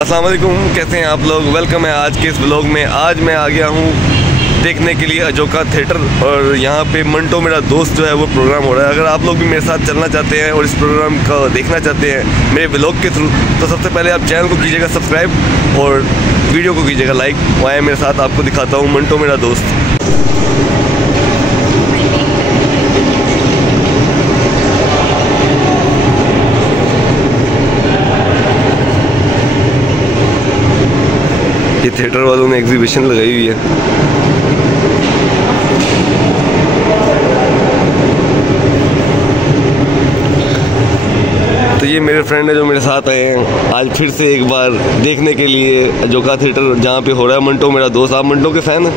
अस्सलाम वालेकुम, कैसे हैं आप लोग। वेलकम है आज के इस व्लॉग में। आज मैं आ गया हूँ देखने के लिए अजोका थिएटर और यहाँ पे मंटो मेरा दोस्त जो है वो प्रोग्राम हो रहा है। अगर आप लोग भी मेरे साथ चलना चाहते हैं और इस प्रोग्राम को देखना चाहते हैं मेरे व्लॉग के थ्रू, तो सबसे पहले आप चैनल को कीजिएगा सब्सक्राइब और वीडियो को कीजिएगा लाइक। आए मेरे साथ, आपको दिखाता हूँ मंटो मेरा दोस्त। ये थिएटर वालों ने एग्जीबिशन लगाई हुई है। तो ये मेरे फ्रेंड है जो मेरे साथ आए हैं आज फिर से एक बार देखने के लिए अजोका थिएटर जहाँ पे हो रहा है। मंटो मेरा दोस्त, आप मंटो के फैन हैं?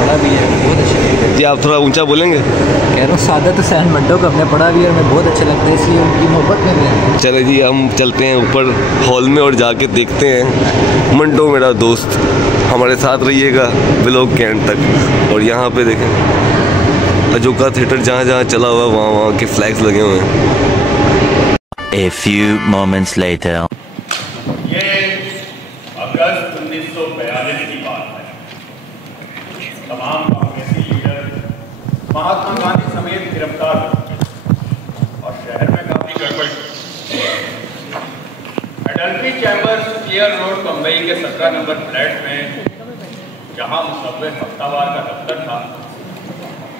पढ़ा भी है, बहुत अच्छे। जी आप थोड़ा ऊंचा बोलेंगे। कह रहा हूँ सादत हुसैन मंटो को हमने पढ़ा भी है, हमें बहुत अच्छे लगते हैं, इसलिए उनकी मोहब्बत में भी। चले जी, हम चलते हैं ऊपर हॉल में और जाके देखते हैं मंटो मेरा दोस्त। हमारे साथ रहिएगा व्लॉग के एंड तक। और यहाँ पे देखें अजोका थिएटर जहाँ जहाँ चला हुआ वहाँ के फ्लैग्स लगे हुए हैं। A few moments later. ये अगस्त 1942 की बात है। तमाम कांग्रेसी लीडर महात्मा गांधी समेत गिरफ्तार और शहर में काफी गड़बड़। Adelphy chambers clear road Bombay के 17 नंबर फ्लैट में, जहां मुसव्विर हफ्तावार का दफ्तर था,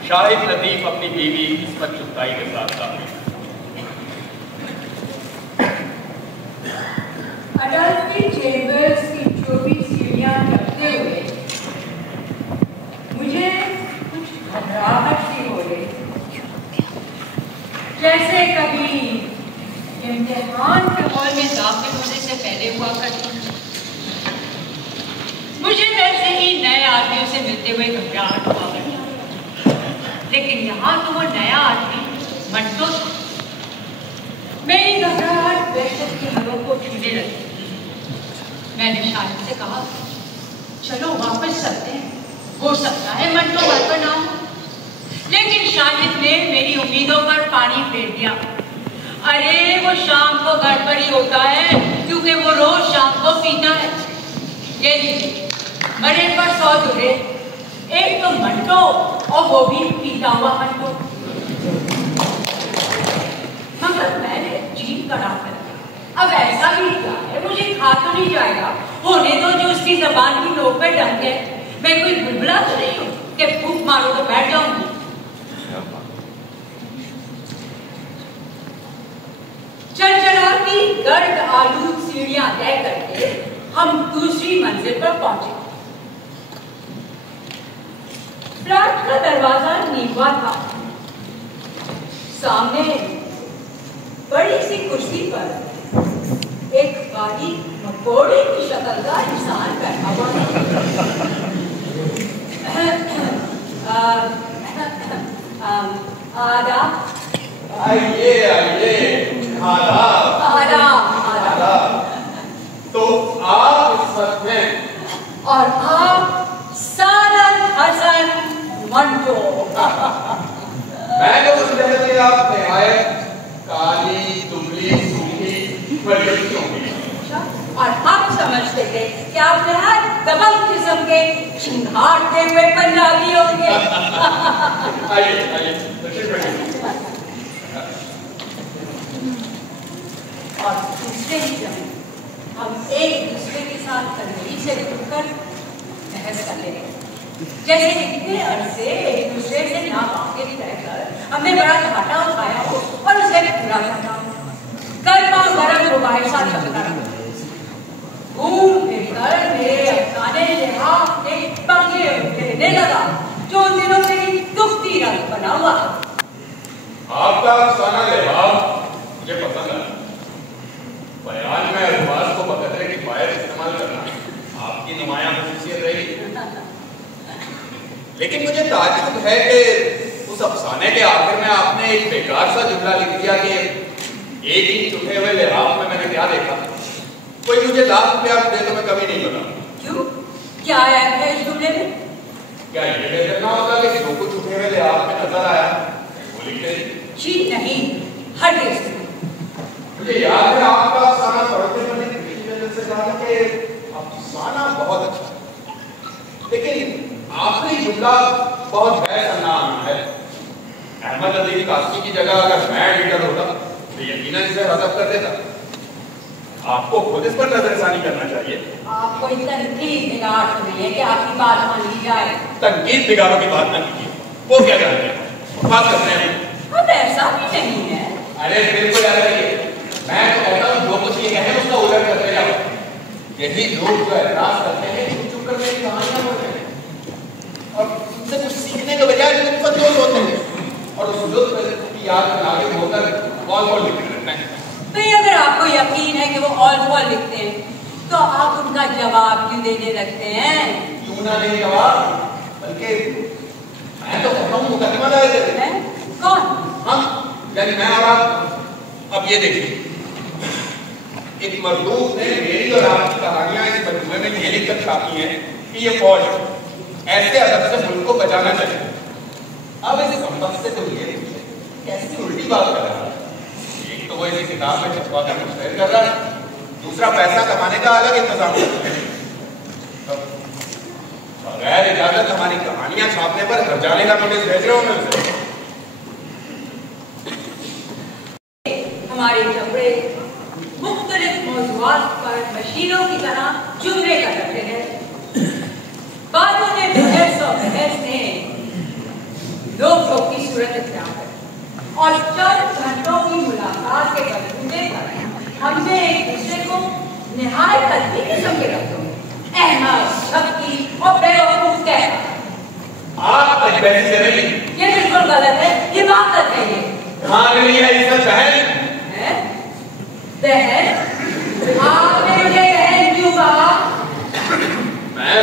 शाहिद लतीफ अपनी बीवी किस्मत चुगताई के साथ दाखिल। एडल्फी चैम्बर्स की 24 सीढ़ियां चढ़ते हुए मुझे कुछ घबराहट सी हो रही, जैसे कभी इम्तिहान के हॉल में दाखिल होने से पहले हुआ करती। मुझे वैसे ही नए आदमियों से मिलते हुए घबराहट हुआ करती, लेकिन यहाँ तो वो नया आदमी मंटो था। मेरी घबराहट वैसे की हरों को छूने लगी। मैंने शाहिद से कहा, चलो वापस चलते हैं, हो सकता है मंटो घर पर ना हो। लेकिन शाहिद ने मेरी उम्मीदों पर पानी फेर दिया। अरे वो शाम को घर पर ही होता है, क्योंकि वो रोज शाम को पीता है। ये लीजिए, मरे पर 100 जुड़े, एक तो मंटो और वो भी पीता हुआ मंटो। मगर मैंने जीभ कड़ा कर दिया, अब ऐसा भी क्या है, मुझे खा तो नहीं जाएगा, होने दो जो उसकी जबान की नोक पे ढंग है। मैं कोई बुलबुला तो नहीं हूँ कि फूंक मारो तो बैठ जाऊंगी। चलचलाती गर्द आलूद सीढ़ियां तय करके हम दूसरी मंजिल पर पहुंचे। फ्लैट का दरवाजा नीवा था। सामने बड़ी सी कुर्सी पर एक बारीक मकोड़े की शक्ल का इंसान बैठा हुआ आदाब। आइए आइए, आदाब। आदाब। तो आप इस वक्त हैं और आप सादत हसन मंटो। मैं तो समझ रहा था आप नहायत काली दुबली सूखी बड़ी होंगी, और हम समझते थे कि आप हर दबंग किस्म के चिंगारते हुए पंजाबी होंगे। आइए आइए, तशरीफ रखिए। और दूसरे ही समय हम एक दूसरे के साथ तनवीर से जुड़कर बहस कर ले रहे, जैसे इतने अरसे एक दूसरे से ना वाकिफ रहकर हमने बड़ा घाटा उठाया हो और उसे पूरा करना हो। गर्मा गर्म मुबाहिसा चलता रहा। घूम फिरकर मेरे अफसाने लिहाज के पंगे उठने लगा, जो उन दिनों मेरी दुखती रंग बना हुआ। आपका अफसाना लिहाज मुझे पसंद आया। बयान में अल्फाज को बकदरे की फायर इस्तेमाल करना आपकी नुमायां खसूसियत रही। लेकिन मुझे ताज्जुब है कि उस अफसाने के आखिर में आपने एक बेकार सा जुमला लिख दिया कि एक इंच उठे हुए लिहाज में मैंने क्या देखा। कोई मुझे ₹1,00,000 दे तो मैं कभी नहीं बना। क्यों, क्या आया है इस जुमले में? क्या ये कहना होता कि जो कुछ उठे हुए लिहाज में नजर आया वो लिखे? जी नहीं, हरगिज़। मुझे याद है आपका सारा पढ़ते उनका बहुत बहस नाम है। अहमद अली कासमी की जगह अगर मैं एडिटर होता तो यकीनन इसे रद्द कर देता। आपको खुद इस पर नजरसानी करना चाहिए। आपको इतना निगाह नहीं है कि आपकी बात मान ली जाए। तनकीद निगाहों की बात न कीजिए, वो क्या जानते हैं, बात करते हैं। अब ऐसा भी नहीं है। अरे बिल्कुल याद रखिए, मैं तो कहता हूँ जो कुछ ये कहे उसका उलट करते जाओ। यही लोग जो एतराज करते हैं चुप चुप कर मेरी कहानियां बोलते हैं और उनसे कुछ सीखने के बजाय उन पर जोश होते हैं और उस जोश की याद में नागिन होकर कॉल लिखते रहते हैं। भाई अगर आपको यकीन है कि वो ऑल फॉल लिखते हैं तो आप उनका जवाब क्यों देने लगते हैं? क्यों ना दें जवाब, बल्कि मैं तो कहता हूँ मुकदमा दायर करें। कौन? हम यानी मैं और आप। अब ये देखिए, एक मजदूर ने मेरी और आपकी कहानियां इस मजमूए में ये लिखकर छापी हैं कि ये फौज ऐसे अदब से मुल्क को बचाना चाहिए। अब इस संबंध से तो ये कैसी उल्टी बात कर रहा है। एक तो वो इसी किताब में छपवा कर मुश्तहर कर रहा है, दूसरा पैसा कमाने का अलग इंतजाम करता है। बगैर इजाजत हमारी कहानियां छापने पर घर जाने का नोटिस भेज रहे हो मैं उसे। हमारे कपड़े मुख्तलिफ मौज़ूआत पर मशीनों की तरह जुमले कर रहे हैं। बातों ने बहस ने लोग की सूरत इख्तियार कर और चंद घंटों की मुलाकात के बलबूते पर हमने एक दूसरे को निहायत अजीब किस्म के रखते हैं। अहमद, शक्ति और बेवकूफ कहना। आप ये बिल्कुल गलत है, ये बात है। ये हाँ नहीं है इज्जत बहन। बहन? आपने मुझे बहन क्यों कहा? मैं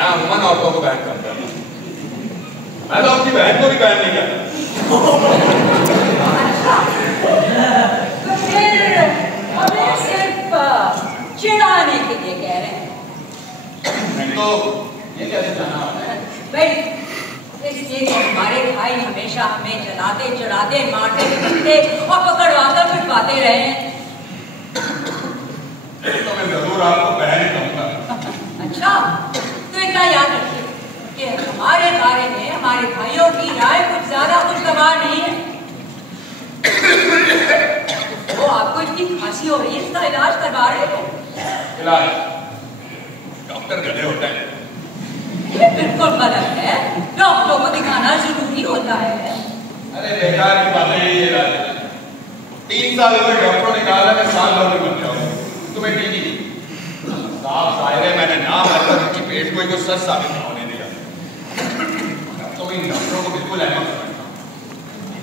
अमन औरतों को बहन करता हूँ। मैं तो अपनी बहन को भी बहन नहीं करता। अच्छा, तो फिर हमें सिर्फ चिढ़ाने के लिए कह रहे हैं। तो ये कैसे जाना है? भाई इसलिए कि हमारे भाई हमेशा हमें जलाते चढ़ाते मारते पीटते और पकड़वाकर पिटवाते रहे हैं। तो मैं जरूर आपको बहन कहूँगा। अच्छा, तो इतना याद रखिए कि हमारे बारे में हमारे भाइयों की राय कुछ ज्यादा खुशगवार नहीं है। वो आपको इतनी खांसी हो रही है, इसका इलाज करवा रहे हो? इलाज डॉक्टर गधे होते हैं। ये बिल्कुल गलत है, डॉक्टरों को दिखाना जरूरी होता है। अरे बेकार की बातें हैं ये इलाज। 3 साल हुए डॉक्टरों ने कहा था कि साल भर में बन जाओ, तुम्हें टीबी। साफ जाहिर है मैंने ना मरकर उनकी पेट को कुछ सच साबित ना होने दिया। तो मैं इन डॉक्टरों को बिल्कुल अहमद समझता हूँ।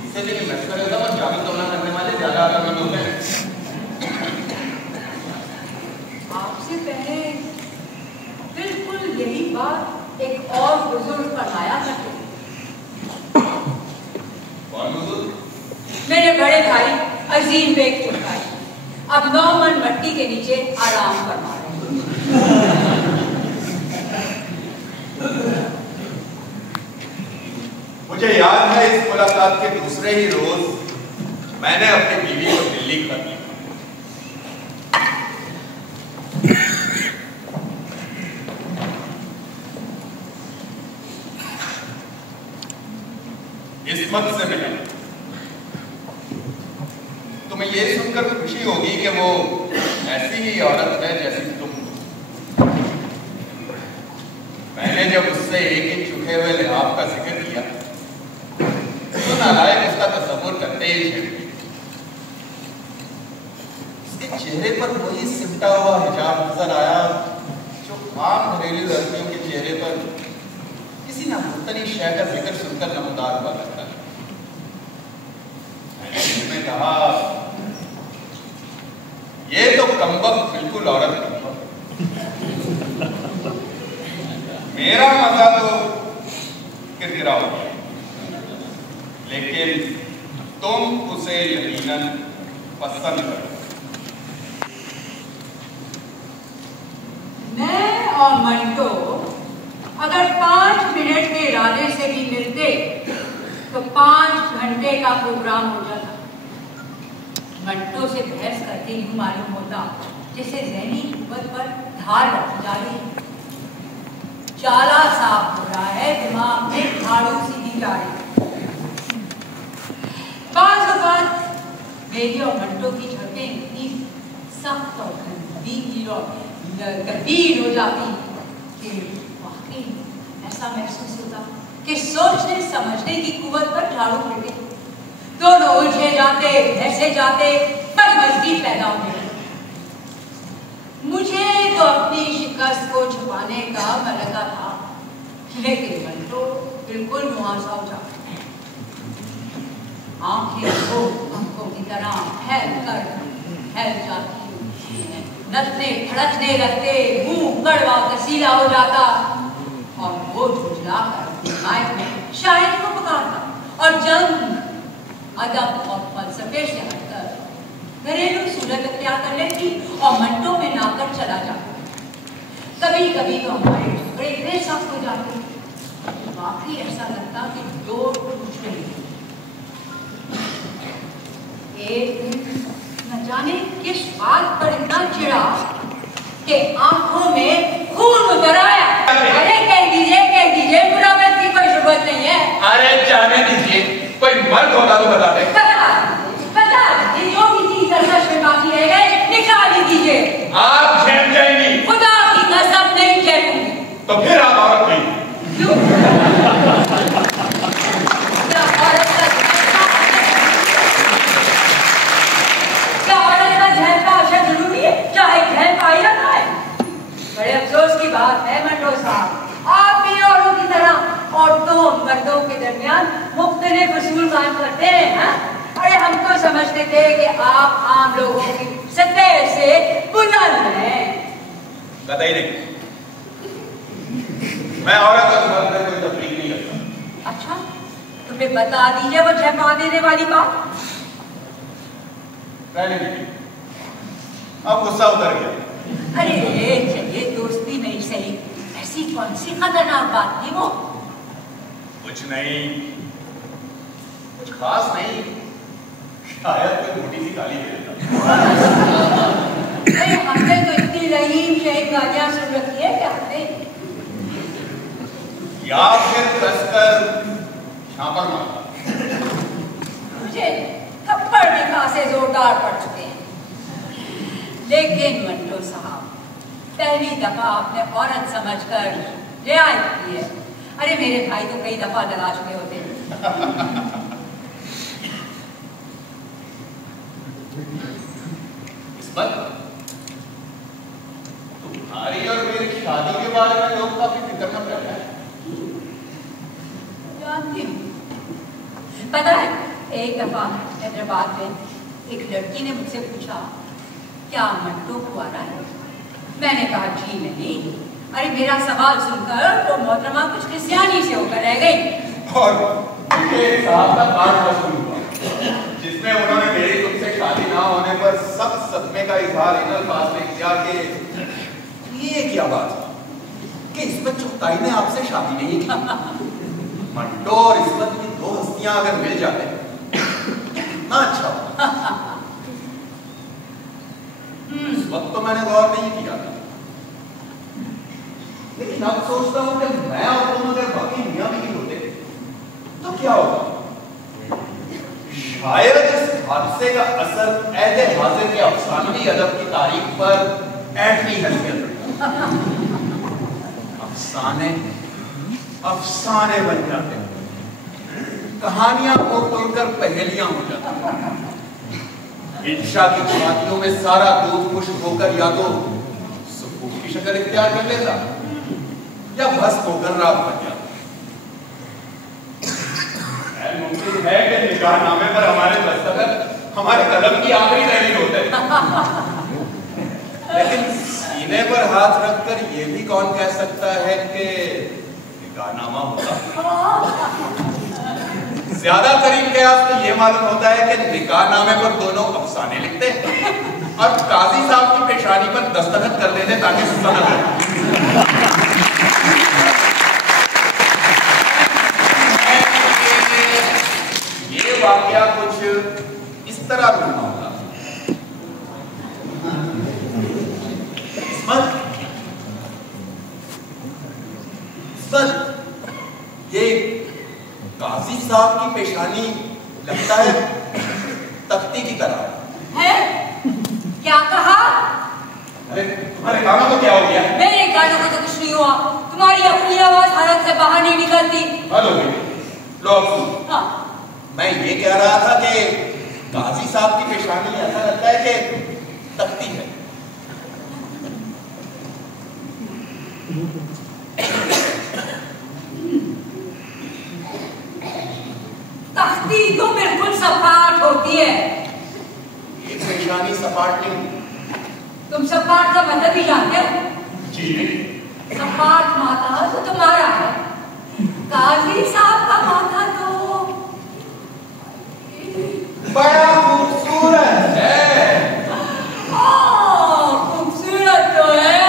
इससे भी मशवरे और जादू टोना करने वाले ज्यादा अकलमंद होते हैं। आपसे पहले बिल्कुल यही बात एक और बुजुर्ग फरमाया करते। कौन बुजुर्ग? मेरे बड़े भाई अजीम बेग चुकाई अब 9 मन मट्टी के नीचे आराम फरमा रहे हैं। मुझे याद है इस मुलाकात के दूसरे ही रोज मैंने अपनी बीवी को दिल्ली खत लिखा। इस्मत से मिला। तुम्हें ये सुनकर खुशी होगी कि वो ऐसी ही औरत है जैसी तुम। मैंने जब उससे एक चुके हुए लिहाज का जिक्र किया तो नालायक उसका तस्वुर करते ही छिड़ गई। उसके चेहरे पर वही सिमटा हुआ हिजाब नजर आया जो आम घरेलू लड़कियों के चेहरे पर किसी नामुमकिन शय का जिक्र सुनकर नमदार हुआ करता है। मैंने कहा ये तो कमबख्त बिल्कुल औरत नहीं। मेरा मजा तो किरकिरा हो गया, लेकिन तुम उसे यकीनन पसंद करो। मैं और मंटो अगर 5 मिनट के इरादे से भी मिलते तो 5 घंटे का प्रोग्राम हो जाता। मंटो से बहस करते ही मालूम होता जैसे ज़हनी कुव्वत पर धार रखी जा रही। जाला साफ हो रहा है, दिमाग में झाड़ू सीधी जा रही। बात मेरी और मंटो की झड़पें इतनी सख्त और गंभीर और गंभीर हो जाती कि वाकई ऐसा महसूस होता कि सोचने समझने की कुव्वत पर झाड़ू पड़ गई। दोनों उलझे जाते, ऐसे जाते, बदमज़गी पैदा होने लगी। मुझे तो अपनी शिकस्त को छुपाने का मलका था, लेकिन मंटो बिल्कुल मुहासा हो जाता। आंखें वो आंखों की तरह फैल जाती हैं, नथने फड़कने लगते, मुंह कड़वा कसीला हो जाता और वो झुंझला कर माइक में शायरी को पुकारता और जंग अदब और फलसफे से हटकर घरेलू सूरत अख्तियार कर लेती और मंटो में नाकर चला जाता। कभी कभी तो हमारे झगड़े इतने सख्त हो जाते, वाकई ऐसा लगता कि दो टूट गई। एक दिन न जाने किस बात पर इतना चिढ़ा कि आंखों में खून उतर आया। अरे कह दीजिए मुराद की कोई जरूरत नहीं है। अरे जाने दीजिए, कोई मर्द होता तो बता दे। बता ये जो भी चीज सरसश में बाकी रह गए निकाल ही दीजिए। आप झेल जाएंगी। खुदा की कसम नहीं झेलूंगी। तो फिर आप औरत नहीं। चाहे झेल पाई ना पाए। बड़े अफसोस की बात है मंटो साहब, आप भी औरों की तरह औरतों मर्दों के दरमियान मुख्तलिफ उसूल कायम करते हैं। अरे हम तो समझते थे कि आप आम लोगों की सतह से बुलंद हैं। कतई नहीं, मैं औरत और मर्द में कोई तफरीक नहीं करता। अच्छा तो फिर बता दीजिए वो झपा देने वाली बात। रहने दीजिए, अब गुस्सा उतर गया। अरे चलिए दोस्ती नहीं सही, ऐसी कौन सी खतरनाक बात थी वो? कुछ नहीं, कुछ खास नहीं, शायद कोई मोटी सी गाली दे देता। अरे हमने तो इतनी रहीम शहीद गालियां सुन रखी है कि हमने या फिर कसकर छापर मारता। मुझे थप्पड़ भी खासे जोरदार पड़ चुके हैं, लेकिन मंटो साहब पहली दफा आपने औरत समझकर रियायत की है। अरे मेरे भाई तो कई दफा लगा चुके होते हैं। तुम्हारी और मेरी शादी के बारे में लोग काफी फिक्रमंद रहते हैं। जानती हूँ, पता है एक दफा हैदराबाद में एक लड़की ने मुझसे पूछा क्या मंटो कुंवारा है? मैंने कहा जी नहीं। अरे मेरा सवाल सुनकर तो मोहतरमा कुछ क्रिश्चियानी से होकर रह गई। और साहब का कार्ड वसूल हुआ, जिसमें उन्होंने मेरी तुमसे शादी ना होने पर सख्त सदमे का इजहार इन अल्फाज में किया कि ये क्या बात है कि इस्मत चुगताई ने आपसे शादी नहीं की। मंटो और इस्मत की दो हस्तियां अगर मिल जाते कितना अच्छा होता। इस वक्त तो मैंने गौर नहीं किया था, लेकिन अब सोचता हूं कि मैं और तुम अगर बाकी मियां बीवी होते तो क्या होगा? शायद इस हादसे का असर ऐसे हाजिर के अफसानवी अदब की तारीख पर ऐसी हैसियत रखता। अफसाने अफसाने बन जाते, कहानियां को तोड़कर पहेलियां हो जाती। इंशा की छातियों में सारा दूध खुश्क होकर या तो सुकून की शक्ल इख्तियार कर लेता या भस्म होकर राख बन जाता। मुमकिन है कि निकाहनामे पर हमारे दस्तखत हमारे कदम की आखिरी दलील होते हैं, लेकिन सीने पर हाथ रखकर यह भी कौन कह सकता है कि निकाहनामा होता। ज्यादा करीब कयास तो यह मालूम होता है कि निकाहनामे पर दोनों अफसाने लिखते और काजी साहब की पेशानी पर दस्तखत कर देते ताकि सनद हो। ये वाकया कुछ इस तरह रुकना होगा। काजी साहब की पेशानी लगता है तख्ती की तरह है। क्या कहा? अरे तुम्हारे कानों को क्या हो गया? मेरे कानों को तो कुछ नहीं हुआ, तुम्हारी अपनी आवाज हालत से बाहर नहीं निकलती। हेलो लो। हाँ। मैं ये कह रहा था कि काजी साहब की पेशानी ऐसा लगता है कि तख्ती है। तख्ती तो बिल्कुल सपाट होती है। ये पेशानी सपाट नहीं। तुम सपाट का मतलब ही जानते हो? जी। सपाट माथा तो तुम्हारा है, काजी साहब का माथा तो बड़ा खूबसूरत है। खूबसूरत तो है।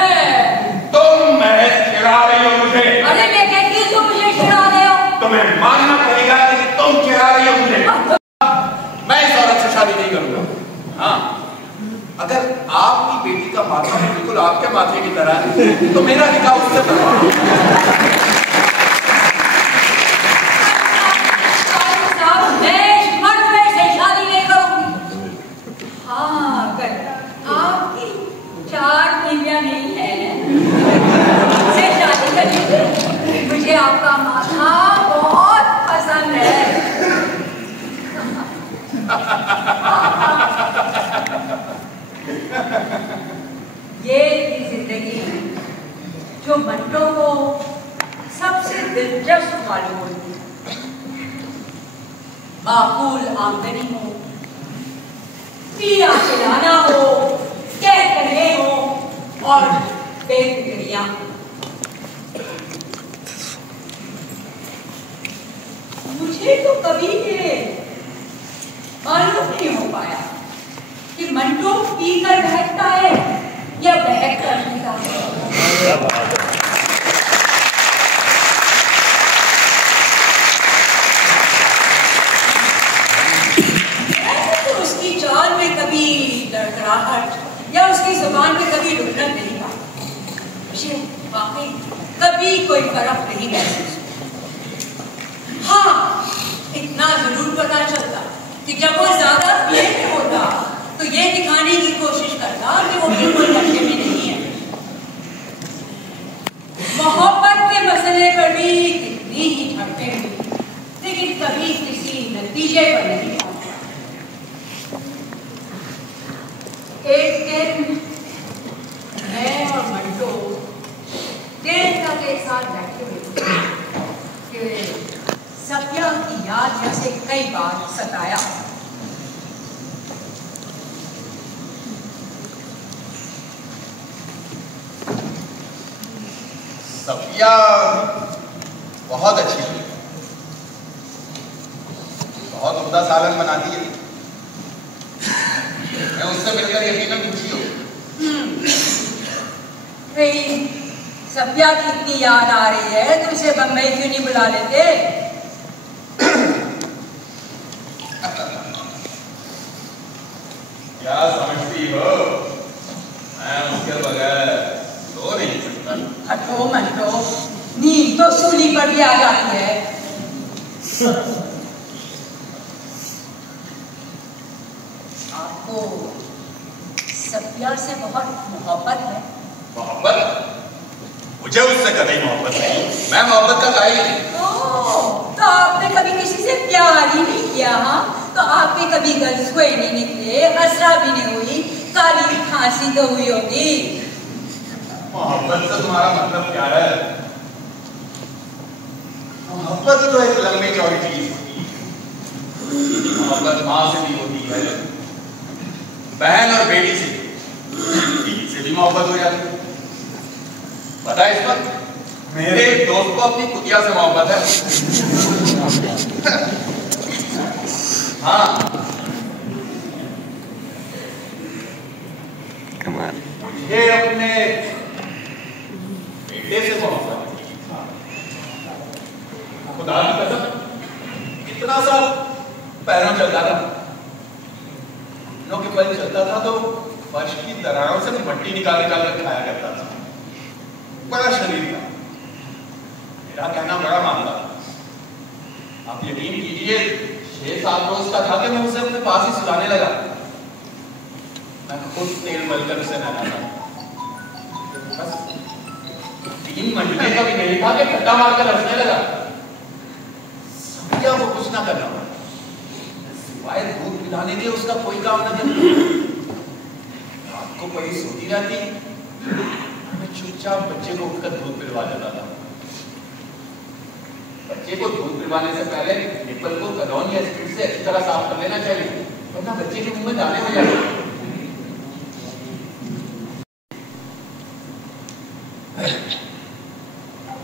तुम महज चिढ़ा रही हो मुझे। अरे मैं कहती हूँ तुम मुझे चिढ़ा रहे हो। तुम्हें मानना पड़ेगा कि तुम चिढ़ा रही हो मुझे। मैं इस औरत से शादी नहीं करूंगा। हाँ, अगर आपकी बेटी का माथा बिल्कुल आपके माथे की तरह है तो मेरा निकाह उससे करवा। मुझे आपका माथा बहुत पसंद है। ये थी जिंदगी जो मंटो को सबसे दिलचस्प मालूम होती। माकूल आमदनी हो, पिया खिलाना हो, कह कहे हो और बेफिक्रियां। मुझे तो कभी ये मालूम नहीं हो पाया कि मंटो पीकर बहकता है या बहक कर पीता है। तो उसकी चाल में कभी लड़खड़ाहट या उसकी जुबान में कभी रुकना नहीं था। मुझे वाकई कभी कोई फर्क नहीं महसूस। हाँ, इतना जरूर पता चलता कि जब वो ज्यादा प्ले में होता तो ये दिखाने की कोशिश करता कि वो बिल्कुल नशे में नहीं है। मोहब्बत के मसले पर भी कितनी ही झड़पें हुई, लेकिन कभी किसी नतीजे पर नहीं पहुंचा। एक दिन मैं और मंटो देर तक एक साथ बैठे हुए सत्या की याद जैसे कई बार सताया। सफिया बहुत अच्छी है, बहुत उम्दा सालन बनाती है। मैं उससे मिलकर यकीनन खुशी हूँ। सफिया की इतनी याद आ रही है तो उसे बम्बई क्यों नहीं बुला लेते? क्या समझती हो? मैं उसके बगैर सो नहीं सकता। हटो मंटो, नींद तो सूली पर भी आ जाती है। आपको सफिया से बहुत मोहब्बत है? मोहब्बत? मुझे उससे कतई मोहब्बत नहीं। मैं मोहब्बत का कायल नहीं। तो आपने कभी किसी से प्यार ही नहीं किया? हाँ, तो आपके कभी गलसुए नहीं निकले, हसरा भी नहीं हुई, काली खांसी तो हुई होगी। मोहब्बत से तुम्हारा मतलब क्या है? मोहब्बत तो एक लंबी चौड़ी चीज होती है। मोहब्बत माँ से भी होती है, बहन और बेटी से, बीवी से भी मोहब्बत हो जाती है। पता है इस वक्त मेरे एक दोस्त को अपनी कुतिया से मोहब्बत है। हाँ, मुझे अपने बेटे से मोहब्बत। खुदा की कसम, इतना सा पैरों चलता था, के पल चलता था तो फर्श की दरारों से मट्टी निकाल निकाल कर खाया करता था। बड़ा शरीर था, मेरा कहना बड़ा मानता था। आप यकीन कीजिए 6-7 रोज का था कि मैं उसे अपने पास ही सुलाने लगा। मैं खुद तेल मलकर उसे नहलाता। बस 3 महीने का भी नहीं था कि खट्टा मारकर हंसने लगा। समझिया वो कुछ ना करना पड़ा, सिवाय दूध पिलाने के उसका कोई काम ना करना। रात को पड़ी सोती रहती, मैं चुपचाप बच्चे को उठकर दूध पिलवा देता था। बच्चे को दूध पिलवाने से पहले निप्पल को कलौन या स्पिरिट से अच्छी तरह साफ कर लेना चाहिए, वरना बच्चे के मुंह में दाने हो जाएंगे।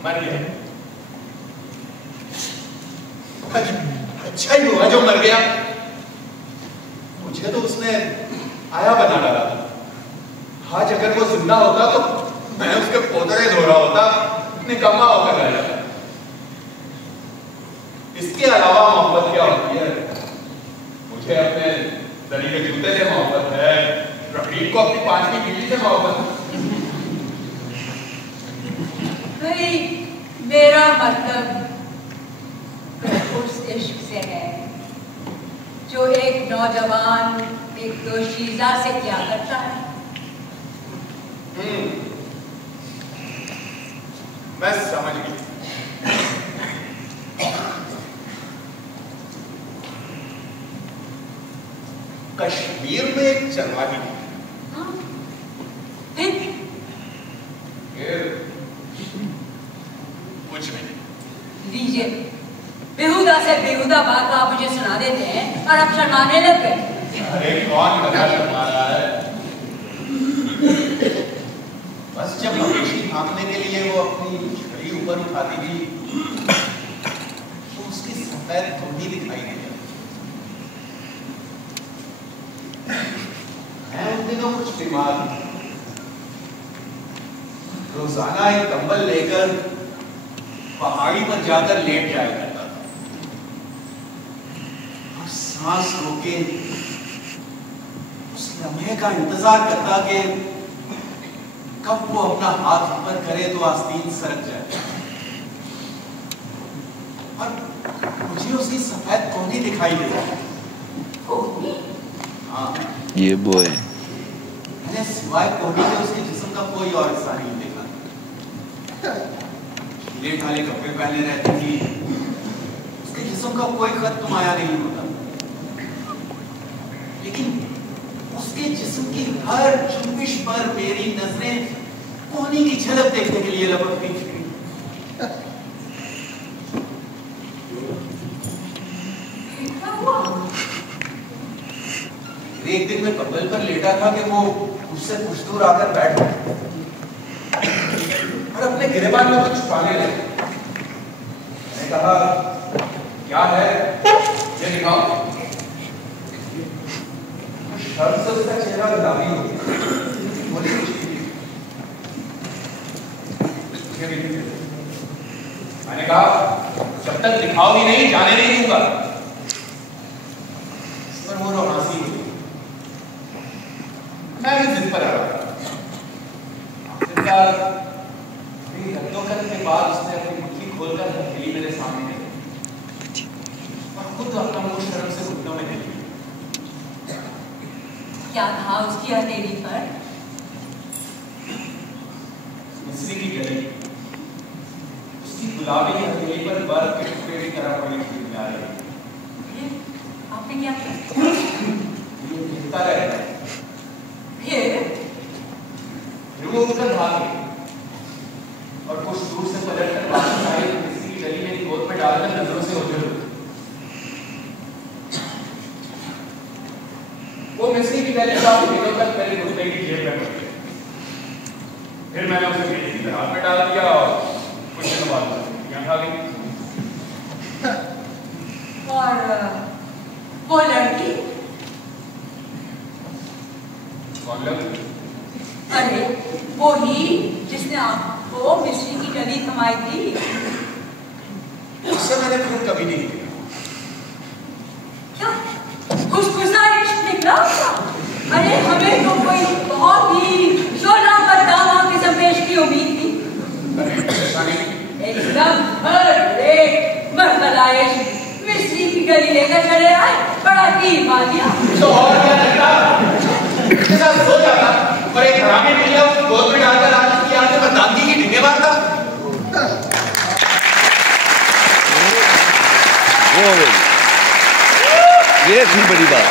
मर गया। अच्छा ही हुआ जो मर गया। मुझे तो उसने आया बना डाला था। आज अगर वो जिंदा होता तो मैं उसके पोतरे धो रहा होता, निकम्मा होकर रह जाता। इसके अलावा मोहब्बत क्या होती है? मुझे अपने दरी के जूते से मोहब्बत है, रफीक को अपनी 5वीं बीवी से मोहब्बत है। भाई मेरा मतलब उस इश्क से है जो एक नौजवान एक दोशीज़ा से क्या करता है। मैं समझ गई। कश्मीर में एक चरवाही थी। फिर कुछ नहीं। लीजिए, बेहुदा से बेहुदा बात आप मुझे सुना देते हैं और अब शर्माने लग गए। अरे कौन गधा शर्मा रहा है? बस जब मवेशी भागने के लिए वो अपनी छड़ी ऊपर उठाती थी तो उसकी सफेद धोनी दिखाई दी। मैं उन दिनों कुछ बीमार था। रोजाना एक कंबल लेकर पहाड़ी पर जाकर लेट जाया करता था और सांस रोके उस लम्हे का इंतजार करता कि कब वो अपना हाथ ऊपर करे तो आस्तीन सरक जाए। और मुझे उसकी सफेद कोहनी दिखाई दी। हाँ, ये बॉय मैंने सिवाय कोहनी के उसके जिस्म का कोई और हिस्सा नहीं देखा। ढीले ढाले कपड़े पहने रहती थी, उसके जिस्म का कोई खत नुमाया नहीं होता, लेकिन उसके जिस्म की हर जुम्बिश पर मेरी नजरें कोहनी की झलक देखने के लिए लपकती थी। एक दिन मैं कंबल पर लेटा था कि वो उससे कुछ दूर आकर बैठ गया और अपने गिरेबान में कुछ छुपाने लगे। मैंने कहा, क्या है ये दिखाओ। शर्म से उसका चेहरा गुलाबी हो गया। बोली मैंने कहा, जब तक दिखाओगी नहीं जाने नहीं दूंगा। इस पर वो रोमांसी हुई। मैं भी जिद पर आ रहा था। आखिरकार के बाद उसने अपनी मुट्ठी खोलकर हथेली मेरे सामने रखी और खुद अपना मुंह शर्म से घुटनों में देखी। क्या था उसकी हथेली पर? मिस्री की गली। उसकी गुलाबी हथेली पर बर्फ के टुकड़े की तरह पड़ी हुई प्यारी। आपने क्या किया? ये गिरता रहा। फिर वो उधर भाग गई और कुछ दूर से पलटकर वापस आई तो मिस्री की गली मेरी गोद में डालकर नजरों से ओझल हुई। वो मिस्री की गली काफी दिनों तक मेरे घुटने की जेब में पड़ गई। फिर मैंने उसे मेरी हाथ में डाल दिया और कुछ दिनों बाद यहाँ आ गई। और वो लड़की? कौन लड़की? अरे वो ही जिसने आपको मिस्री की गली थमाई थी। उससे मैंने फिर कभी नहीं देखा। क्या खुशखुशा इश्क निकला? अरे हमें तो कोई बहुत ही शोला बददावा किस्म पेश की उम्मीद थी। एकदम मरकला इश्क की बालियां। तो और क्या लगता इसके साथ सो जाता और एक हरामी मिल गया उसको गोद में डालकर आने की याद से मैं दांती की ढींगे मारता। ये थी बड़ी बात।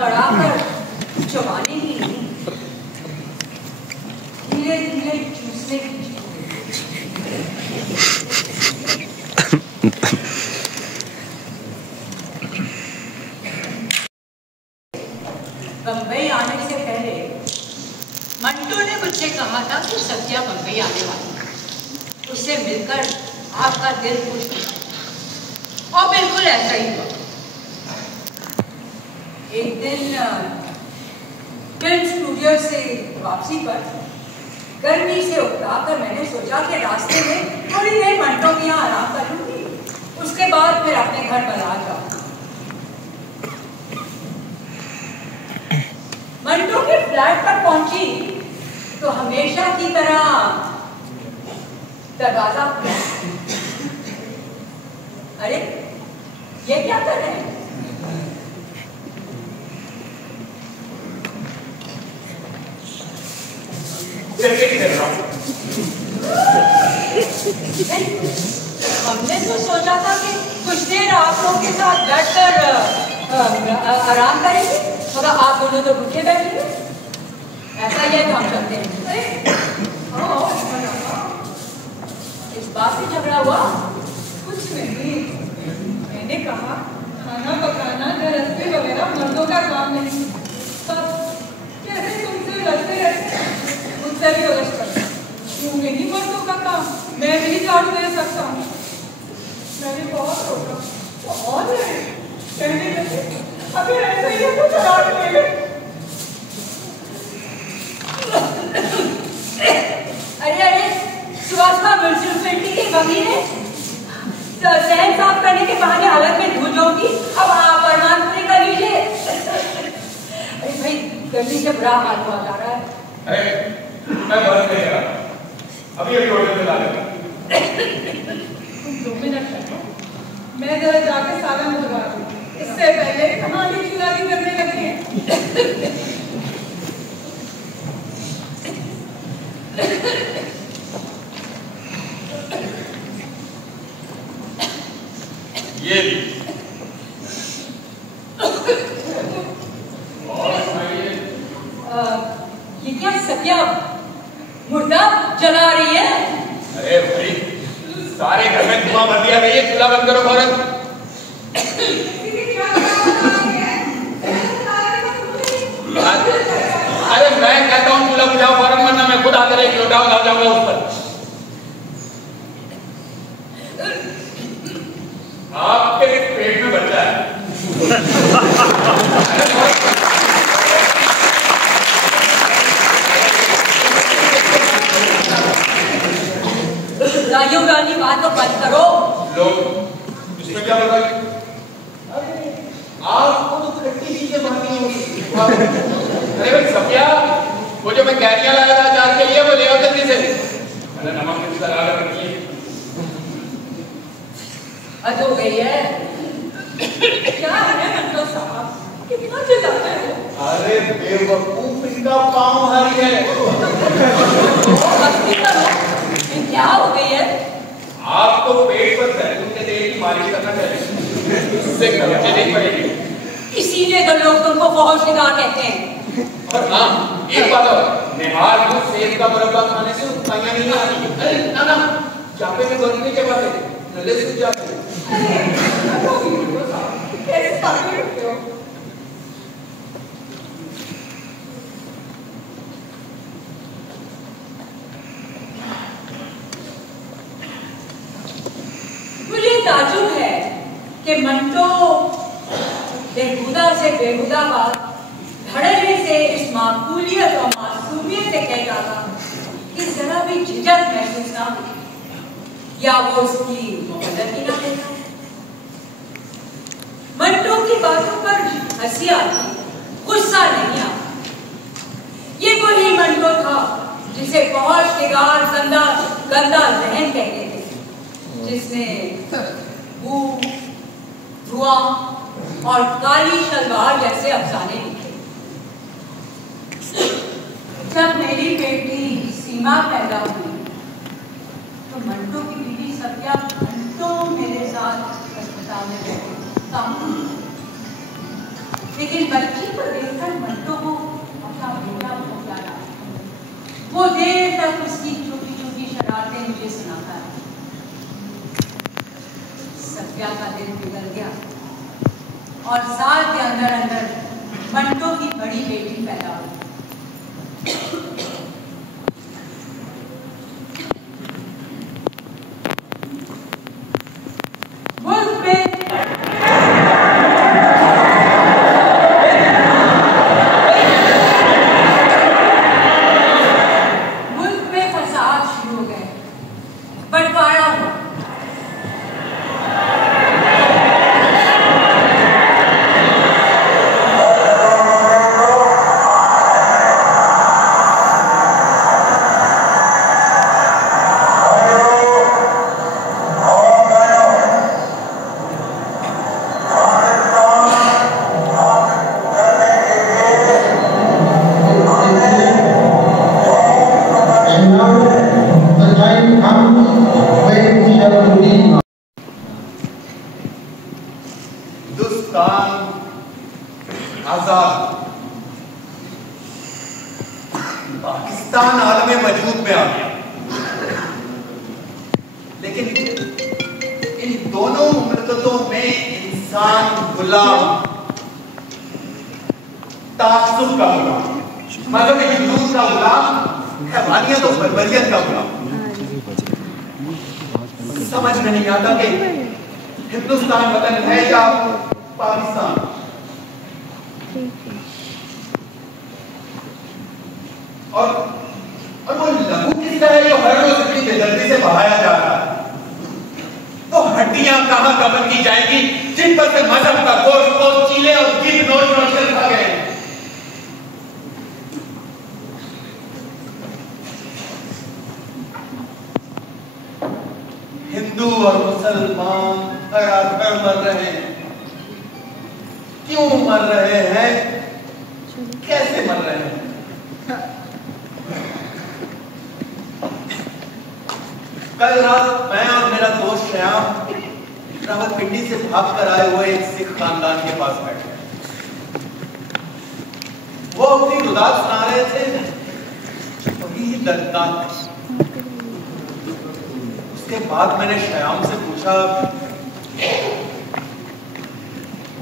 बढ़ाकर चबाने की नहीं, धीरे धीरे चूसने की। बम्बई आने से पहले मंटू ने मुझसे कहा था कि सत्या बम्बई आने वाली है, उससे मिलकर आपका दिल खुश होगा, और बिल्कुल ऐसा ही हुआ। एक दिन फिल्म स्टूडियो से वापसी पर गर्मी से उकताकर मैंने सोचा कि रास्ते में थोड़ी देर मंटो के यहाँ आराम कर लूंगी, उसके बाद फिर अपने घर बना जाऊंगा। मंटो के फ्लैट पर पहुंची तो हमेशा की तरह दरवाजा खुला। अरे ये क्या कर रहे हैं? हमने तो सोचा था कि कुछ देर आप लोगों के साथ बैठकर आराम करेंगे, मगर आप दोनों तो भूखे बैठे। ऐसा ही है तो हम चलते हैं। इस बात से झगड़ा हुआ? कुछ नहीं, मैंने कहा खाना पकाना गृहस्थी वगैरह मर्दों का काम नहीं, सब कैसे तुमसे लड़ते रहते, मुझसे भी उलझ कर क्यों नहीं मर्दों का काम, मैं भी झाड़ू दे सकता हूँ। मैंने बहुत रोका, बहुत कहने लगे अगर ऐसा ही है तो तलाक ले ले। अरे सुभाषा म्यूनसिपैलिटी के वकील है, शहर साफ करने के बहाने हालत में धूल होगी, अब आप अरमान पूरे कर लीजिए। अरे भाई गर्मी से बुरा हाल हुआ जा रहा है। अरे मैं बस नहीं रहा, अभी होटल में ला लेगा। तुम 2 मिनट बैठो, मैं जरा जाके सारा मुझवा दूँ, इससे पहले कहानी चुरावी करने लगी है। ये भी ये क्या सत्या मुर्दा जला रही है? अरे भाई सारे घर में धुआं भर दिया गई है, चूल्हा बंद करो फौरन। अरे मैं कहता हूँ चूल्हा बुझाओ फौरन, वरना मैं खुद आकर एक लोटा ला जाऊंगा उस पर। आपके पेट में बच्चा है। गालियों गाली बात तो बंद करो। लोग इसमें क्या होगा? आपको तो खट्टी चीजें बनती होंगी। अरे भाई सत्या, वो जो मैं कैरियां लाया था अचार के लिए वो ले आओ जल्दी से। मैंने नमक मिर्च लगा कर रखी है। हद हो गई है। क्या है मंटो साहब, कितना चिल्लाते हो? अरे बेवकूफ, इनका पाँव भारी है। मस्ती करो, क्या हो गई है? आपको पेट पर जैतून के तेल की मालिश करना चाहिए, इससे खर्चे नहीं पड़ेगी। इसीलिए तो लोग तुमको बहुत शिकार कहते हैं। और हाँ एक बात और, निहार को सेब का मुरब्बा खाने से उत्पाइयां नहीं आती। अरे ना ना, चापे में गर्म नहीं चबाते, नले से जाते हैं। कैसे पागल होते हो? मुझे ताजुब है कि मंटो बेहुदा से बेहुदा बात धड़ल्ले से इस माकूलियत और मासूमियत से कह जाता कि जरा भी झिझक महसूस ना हो, या वो उसकी मदद ही ना देता। मंटो की बातों पर हंसी आती, गुस्सा नहीं आता। ये वही मंटो था जिसे बहुत शिकार, संदा, गंदा जहन कहते थे, जिसने भूख, धुआं और काली शलवार जैसे अफसाने लिखे। जब मेरी बेटी सीमा पैदा हुई तो मंटो की बीवी सत्या घंटों मेरे साथ अस्पताल में बैठी काम की। लेकिन बच्ची को देखकर मंटो को अपना बेटा बहुत याद आया। वो देर तक उसकी छोटी छोटी शरारतें मुझे सुनाता है। सत्या का दिन बिगड़ गया और साल के अंदर अंदर मंटो की बड़ी बेटी पैदा हुई। पाकिस्तान आलमे मजबूत में आ गया, लेकिन इन दोनों मुमलकतों में इंसान गुलाम, तासुब का गुलाम, मजहब हिंदू का गुलाम, हैवानियत और बर्बरियत का गुलाम। समझ नहीं आता कि हिंदुस्तान वतन है या पाकिस्तान। और वो लहू किसका है जो हर रोज इतनी बेदर्दी से बहाया जा रहा है? वो हड्डियां कहां कफन की जाएंगी जिन पर से मजहब का गोश्त और चीले और गिद्ध नोच नोच कर खा गए। हिंदू और मुसलमान धड़ाधड़ मर रहे हैं। क्यों मर रहे हैं? कैसे मर रहे हैं? कल रात मैं और मेरा दोस्त श्याम रावलपिंडी से भागकर आए हुए एक सिख खानदान के पास बैठे। वो अपनी रुदात सुना रहे थे, वही दर्दनाक। उसके बाद मैंने श्याम से पूछा,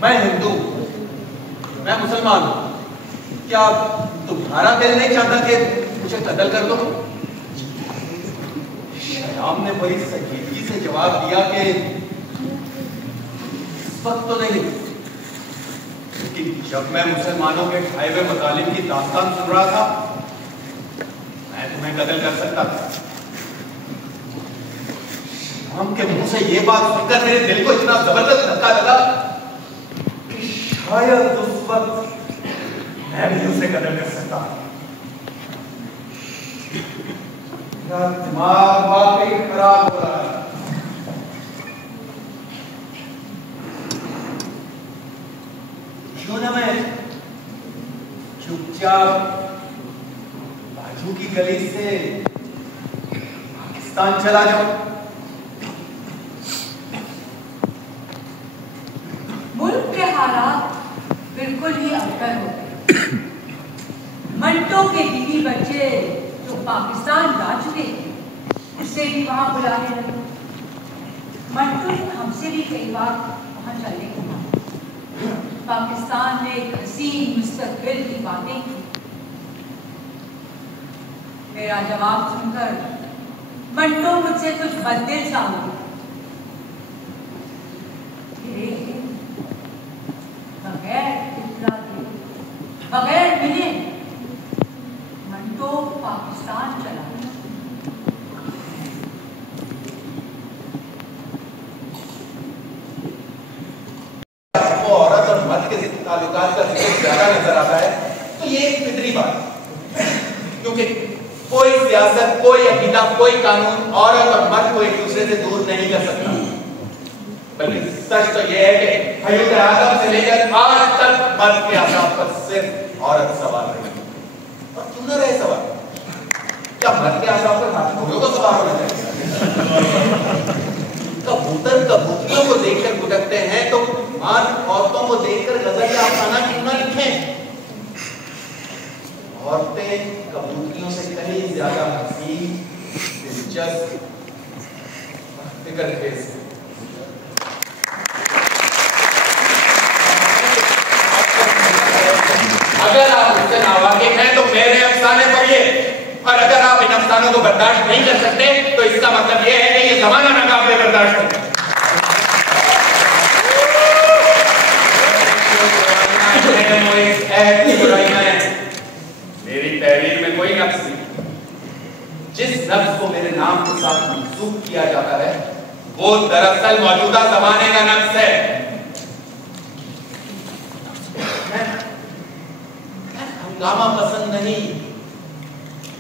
मैं हिंदू, मैं मुसलमान हूं, क्या तुम्हारा दिल नहीं चाहता कि मुझे कत्ल कर दो? हमने बड़ी संजीदगी से जवाब दिया कि इस वक्त तो नहीं, लेकिन जब मैं मुसलमानों के ढाए हुए मतालिब की दास्तान सुन रहा था, मैं तुम्हें कत्ल कर सकता था। हम के मुंह से ये बात सुनकर मेरे दिल को इतना जबरदस्त धक्का लगा कि शायद उस वक्त मैं भी उसे कत्ल कर सकता। दिमाग वाकई खराब हो रहा है। क्यों ना मैं चुपचाप बाजू की गली से पाकिस्तान चला जाऊं? मुल्क के हालात बिल्कुल ही अवतर हो गए। मंटो के बीवी बच्चे जो पाकिस्तान जा चुके थे, उसे भी वहां बुलाने लगे। मंटो ने हमसे भी कई बार वहां चलने को कहा। पाकिस्तान में एक हसीन मुस्तकबिल की बातें की। मेरा जवाब सुनकर मंटो मुझसे कुछ बददिल सा हो गया। बगैर इत्तला के, बगैर मिले मंटो पाकिस्तान चला गया। वो औरत और मर्द के ताल्लुकात का जिक्र ज्यादा नजर आता है, तो ये एक फितरी बात है, क्योंकि कोई सियासत, कोई अकीदा, कोई कानून औरत और मर्द को एक दूसरे से दूर नहीं कर सकता। बल्कि सच तो यह है कि हजरत आदम से लेकर आज तक मर्द के आजाद पर सिर्फ औरत सवार रही। और क्यों न रहे सवार? क्या मर्द के आजाद पर हाथी घोड़ों को सवार होना चाहिए? कबूतर कबूतरियों को देखकर भुटकते हैं तो मर्द औरतों को देखकर गजल या अफसाना क्यों न लिखें? औरतें कबूतरियों से कहीं ज्यादा हसीन, दिलचस्प, फिक्रखेज हैं। अगर आप इससे नावाकिफ हैं तो मेरे अफसाने पढ़िए, और अगर आप इन अफसानों को बर्दाश्त नहीं कर सकते तो इसका मतलब यह है कि ये जमाना नाकाबिले बर्दाश्त है। मेरी तहरीर में कोई नक्श नहीं। जिस नक्श को मेरे नाम के साथ मंसूब किया जाता है वो दरअसल मौजूदा जमाने का नक्श है। हंगामा पसंद नहीं,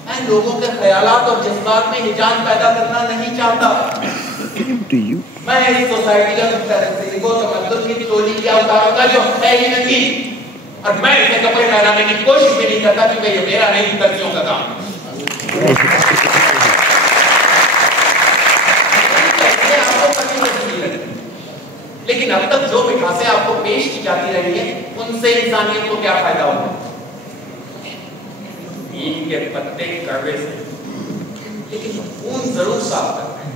मैं लोगों के ख्यालात और जज्बात में हिजान पैदा करना नहीं चाहता। मैं इस सोसाइटी का तमद्दुन की चोली क्या उतारूंगा जो है ही नहीं, और मैं इसे कपड़े पहनाने की कोशिश भी नहीं करता क्योंकि ये मेरा नहीं, दर्जियों का काम। लेकिन अब तक जो मिठासें आपको पेश की जाती रही है उनसे इंसानियत को क्या फायदा होगा? नीम के पत्ते कड़वे से, लेकिन खून जरूर साफ करते हैं।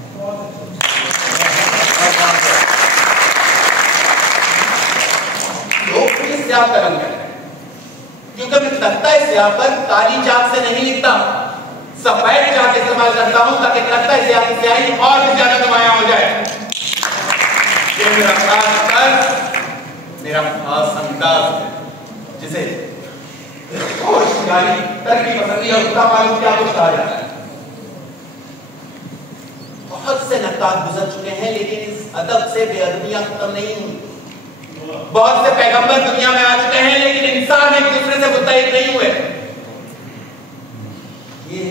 लोग मुझे स्याह कलम कहते हैं क्योंकि मैं तख्ता स्याह पर काली चाक से नहीं लिखता, सफेद चाक इस्तेमाल करता हूं ताकि तख्ता स्याह की स्याही और भी ज्यादा नुमायां हो जाए। ये मेरा खास तर्ज, मेरा खास अंदाज है जिसे होशियारी, तरक्की पसंदी और खुदा मालूम क्या कुछ कहा जाता है। बहुत से नक्काद गुजर चुके हैं लेकिन इस अदब से बेअदबियां खत्म नहीं हुई। बहुत से पैगंबर दुनिया में आ चुके हैं लेकिन इंसान एक दूसरे से मुत्तहिद नहीं हुए। ये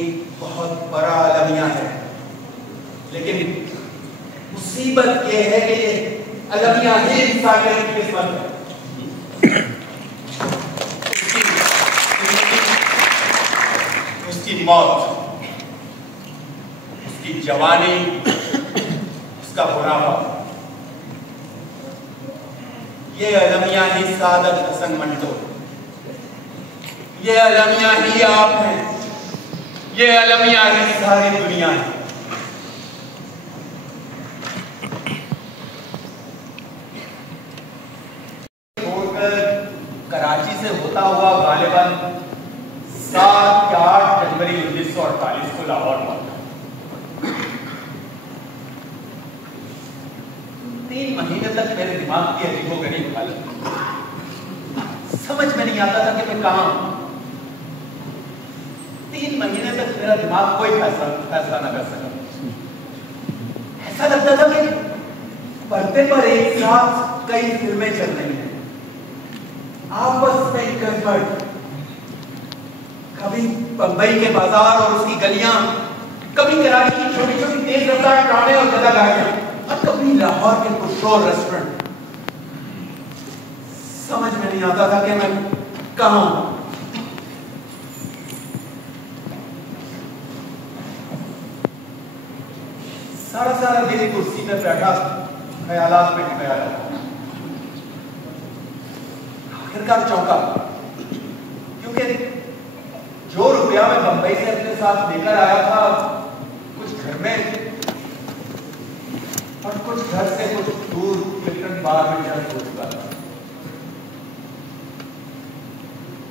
एक बहुत बड़ा अलमिया है, लेकिन मुसीबत ये है कि ये अलमिया ही इंसानियत की किस्मत है। उसकी मौत, उसकी जवानी, उसका बुढ़ापा, ये अलमिया ही सादत हसन मंटो, ये अलमिया ही आप हैं, ये अलमिया ही सारी दुनिया है। कराची से होता हुआ गालिबन 7 या 8 जनवरी 1948 को लाहौर पहुंचा। 3 महीने तक मेरे दिमाग की अजीबोगरीब हालत, समझ में नहीं आता था कि मैं कहां हूं। 3 महीने तक मेरा दिमाग कोई फैसला न कर सका। ऐसा लगता था कि पर्दे पर एक साथ कई फिल्में चल रही हैं, आपस में गड़बड़। कभी बंबई के बाजार और उसकी गलियां, कभी कराची की छोटी छोटी तेज रफ्तार ट्रामे और गदा गाड़ियां, और कभी लाहौर के पुरशोर रेस्टोरेंट। समझ में नहीं आता था कि मैं कहां हूं। सारा दिन कुर्सी पे बैठा ख्यालात में डूबा रहा। आखिरकार चौंका क्योंकि जो रुपया मैं बंबई से अपने साथ लेकर आया था कुछ घर में और कुछ घर से कुछ दूर क्रिकेट बार में चल हो चुका था।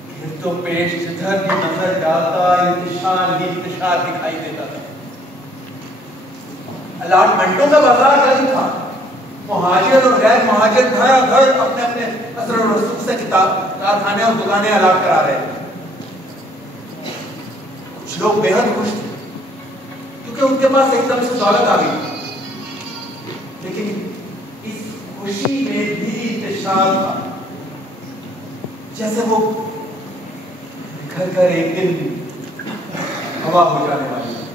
फिर तो पेश जिधर भी नजर डालता इंतशार ही इंतशार दिखाई देता था। अलाटमेंटों का बाजार गर्म था। मुहाजिर और गैर मुहाजिर घर घर अपने अपने असर और रसूख से कारखाने और दुकानें अलाट करा रहे थे। कुछ लोग बेहद खुश थे क्योंकि उनके पास एकदम से दौलत आ गई, लेकिन इस खुशी में भी इंतशार था, जैसे वो घर घर एक दिन हवा हो जाने वाली है।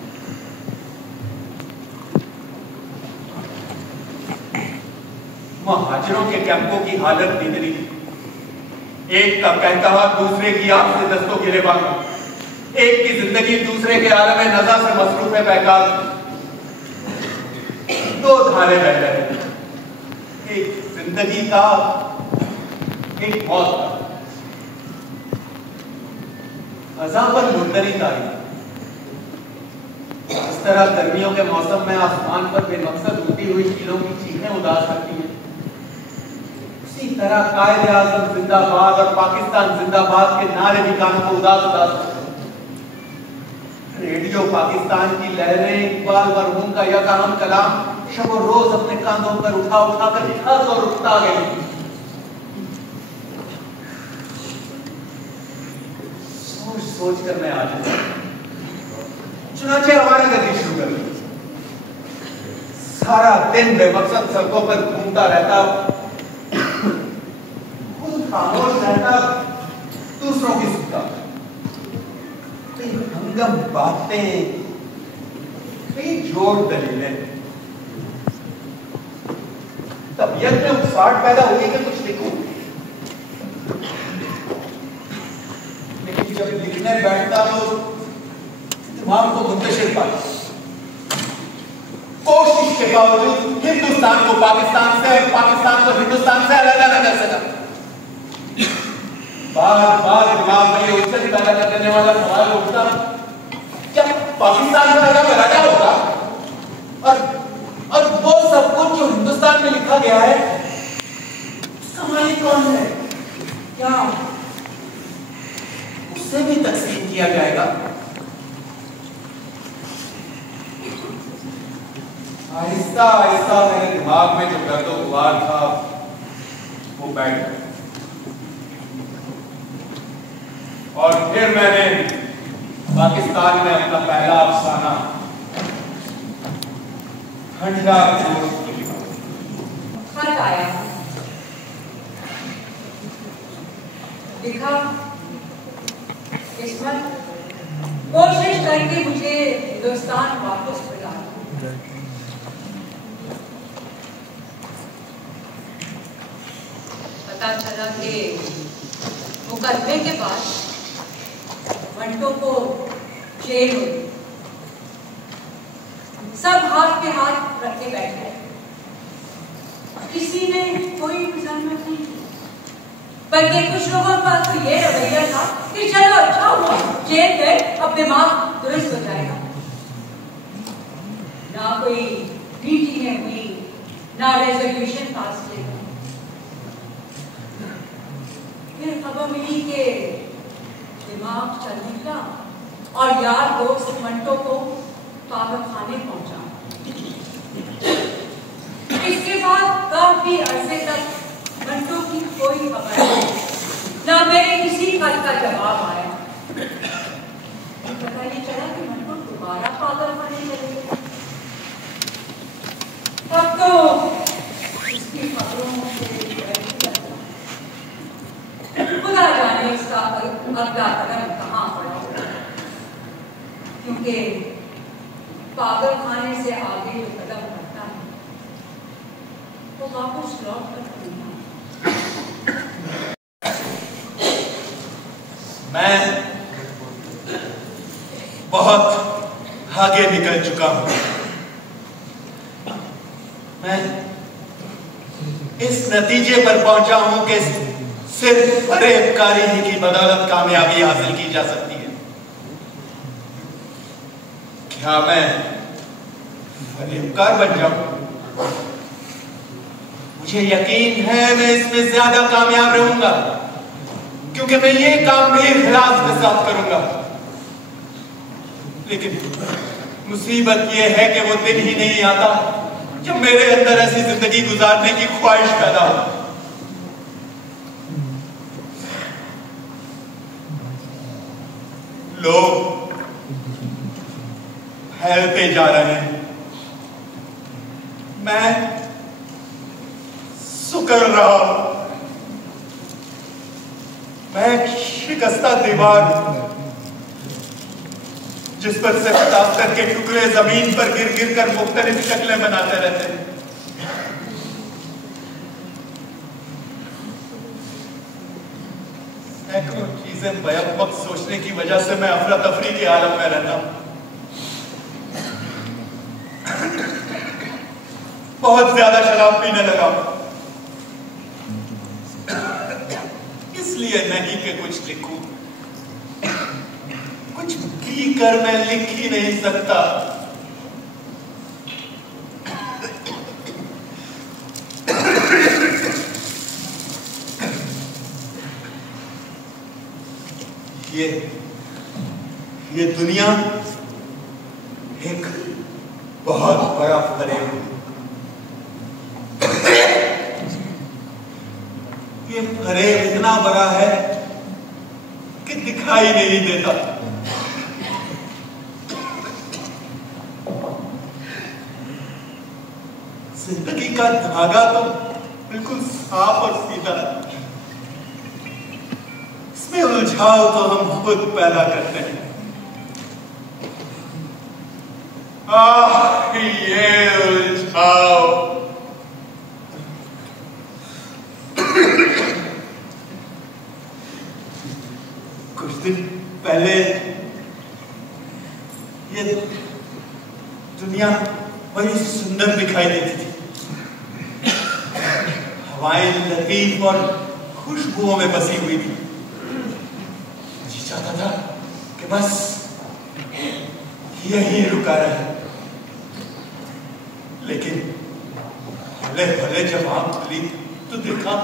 महाजरों के कैंपों की हालत बिगड़ी। एक का कहता दूसरे की आंख से दस्तों गिरेबान, एक की जिंदगी दूसरे के आलम नज़ा से मसरूफ है बेकार। दो धारे बह रहे, एक जिंदगी का, एक मौत का। अज़ाबन मुंदरी तारीख। इस तरह गर्मियों के मौसम में आसमान पर बेमकसद उड़ती हुई कीलों की चीखें उदास करती हैं। इसी तरह कायदे आज़म जिंदाबाद और पाकिस्तान जिंदाबाद के नारे भी कानों को उदास उदास करते हैं। रेडियो पाकिस्तान की लहरें, इकबाल मरहूम का यह अहम कलाम शब और रोज अपने कांधों पर उठा उठा कर थक और उठता गई। सोच सोच कर मैं आज चुनाचे रवाना करनी शुरू कर दी। सारा दिन बेमकसद सड़कों पर घूमता रहता, खुद खामोश रहता, दूसरों की सुनता। हंगम बातें, जोड़ दलीलें। तबीयत में उकसाहट पैदा होगी कि कुछ लिखूं, लेकिन जब लिखने बैठता तो दिमाग को मुंतशिर पाता। कोशिश के बावजूद हिंदुस्तान को पाकिस्तान से और पाकिस्तान को हिंदुस्तान से अलग न कर सका। बार बार दिमाग में ये उलझन पैदा कर देने वाला सवाल उठता, क्या पाकिस्तान का अलग राजा होगा? और वो सब कुछ जो हिंदुस्तान में लिखा गया है, उसका मालिक कौन है? क्या उससे भी तकसीम किया जाएगा? आहिस्ता आहिस्ता मेरे दिमाग में जो गर्दो गुबार था वो बैठ गया। और फिर मैंने पाकिस्तान में अपना पहला अफसाना ठंडा खत आया, लिखा, किस्मत कोशिश करके मुझे हिंदुस्तान वापस बुला। पता चला कि मुकदमे के बाद मंटो को जेल हो, सब हाथ पे हाथ रख के बैठे। किसी ने कोई मजम्मत नहीं की, बल्कि कुछ लोगों का तो ये रवैया था कि चलो अच्छा हुआ जेल गए, अब दिमाग दुरुस्त हो जाएगा। ना कोई मीटिंग हुई, ना रेजोल्यूशन पास किया। फिर खबर मिली कि दिमाग चल निकला और यार दोस्त मंटो को पागल खाने पहुंचा। इसके बाद काफी अरसे तक मंटो की कोई खबर नहीं, ना मेरे किसी खत का जवाब आया। पता नहीं चला कि मंटो दोबारा पागल खाने चले गए। अब तो इसकी खबरों से खुदा जाने इसका अगला कदम कहाँ पड़ा, क्योंकि पागल खाने से आगे जो कदम बढ़ता है वो वापस लौट कर नहीं। मैं बहुत आगे निकल चुका हूं। मैं इस नतीजे पर पहुंचा हूं कि सिर्फ फरेबकारी ही की बदौलत कामयाबी हासिल की जा सकती है। क्या मैं फरेबकार बन जाऊं? मुझे यकीन है मैं इसमें ज्यादा कामयाब रहूंगा, क्योंकि मैं ये काम भी इखलास के साथ करूंगा। लेकिन मुसीबत ये है कि वो दिन ही नहीं आता जब मेरे अंदर ऐसी जिंदगी गुजारने की ख्वाहिश पैदा हो। लोग फैलते जा रहे हैं, मैं सुकड़ रहा हूं। मैं शिकस्ता दीवार जिस पर से ताफ्तर के टुकड़े जमीन पर गिर गिर कर मुख्तलिफ शक्लें बनाते रहते हैं। सैकड़ों चीजें बैक वक्त सोचने की वजह से मैं अफरा तफरी के आलम में रहता हूं। बहुत ज्यादा शराब पीने लगा, इसलिए नहीं कि कुछ लिखूं, कुछ पी कर मैं लिख ही नहीं सकता। ये दुनिया एक बहुत बड़ा फरेब है। ये फरेब इतना बड़ा है कि दिखाई नहीं देता। जिंदगी का धागा तो बिल्कुल साफ और सीधा है, इसमें उलझाव तो हम खुद पैदा करते हैं। ये उलझाव कुछ दिन पहले ये दुनिया बड़ी सुंदर दिखाई देती थी। हवाएं लतीफ और खुशबुओं में बसी हुई थी। जी चाहता था कि बस यही रुका रहे, लेकिन भले भले जब आंख खुली तो देखा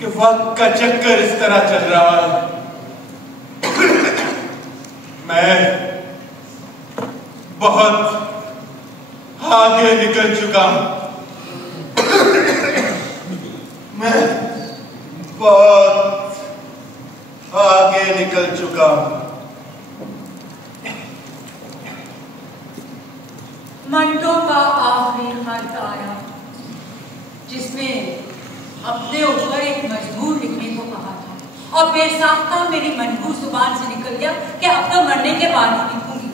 कि वक्त का चक्कर इस तरह चल रहा है। मैं बहुत आगे निकल चुका हूं। मैं बहुत आगे निकल चुका हूं। मंटो का आखिरी खत आया, जिसमें अपने ऊपर एक मजबूर लिखने को कहा था, और बेसाख्ता मेरी मजबूर जुबान से निकल गया कि अब तो मरने के बाद ही लिखूंगी।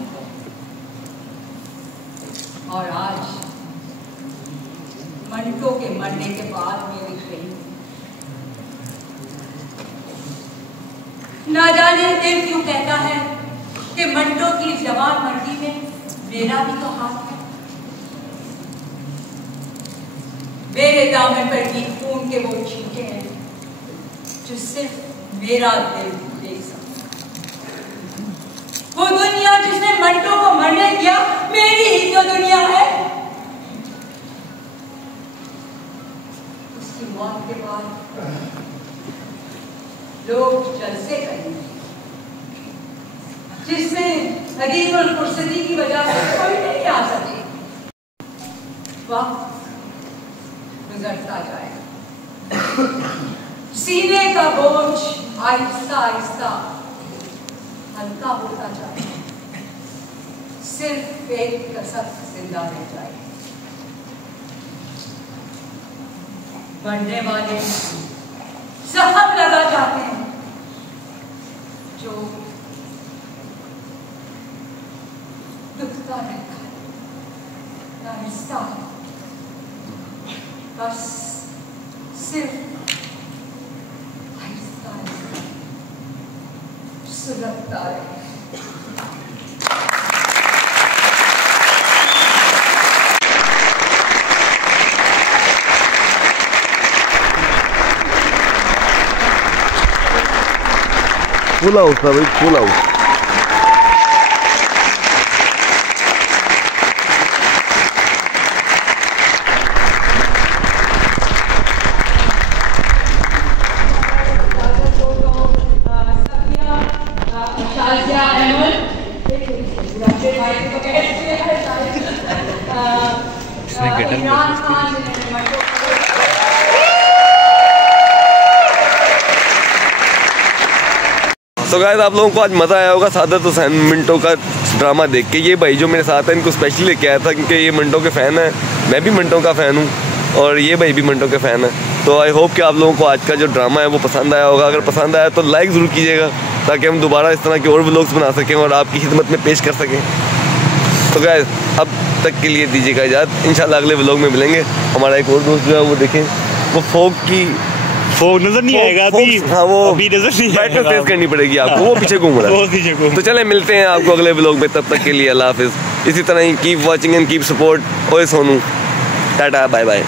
और आज मंटो के मरने के बाद मैं लिख रही हूँ। ना जाने दिल क्यों कहता है कि मंटो की जवान मर्जी में मेरा भी तो हाथ है। मेरे दामन पर भी खून के वो छींटे हैं जो सिर्फ मेरा दिल देख सकता। वो दुनिया जिसने मंटो को मरने दिया, मेरी ही तो दुनिया है। उसकी मौत के बाद लोग जलसे करेंगे, जिसमें अदीब और फुर्सती की वजह से कोई नहीं आ सके। वक्त गुजरता जाएगा, सीने का बोझ आहिस्ता आहिस्ता हल्का होता जाएगा, सिर्फ एक कसक जिंदा रह जाएगी। बढ़ने वाले जख्म लगा जाते हैं जो दुखता रहता है, आहिस्ता है, बस सिर्फ आहिस्ता आहिस्ता सुलगता रहे। फुल हाउस था भाई, फुल हाउस। तो गाइस आप लोगों को आज मज़ा आया होगा सादत हुसैन मिंटो का ड्रामा देख के। ये भाई जो मेरे साथ है इनको स्पेशली लेके आया था क्योंकि ये मिंटो के फ़ैन है, मैं भी मिंटो का फ़ैन हूँ और ये भाई भी मिंटो के फ़ैन है। तो आई होप कि आप लोगों को आज का जो ड्रामा है वो पसंद आया होगा। अगर पसंद आया तो लाइक ज़रूर कीजिएगा ताकि हम दोबारा इस तरह के और व्लॉग्स बना सकें और आपकी खिदमत में पेश कर सकें। तो गाइस अब तक के लिए दीजिएगा इजाज़त, इंशाल्लाह अगले व्लॉग में मिलेंगे। हमारा एक और दोस्त जो है वो देखें, वो फोक नजर नहीं आएगा अभी। हाँ वो अभी नजर नहीं आएगा, तेज करनी पड़ेगी आपको, वो पीछे घूम रहा है। तो चले मिलते हैं आपको अगले व्लॉग में, तब तक के लिए अल्लाह हाफिज़। इसी तरह ही keep watching and keep support. ओए सोनू, टाटा बाय बाय।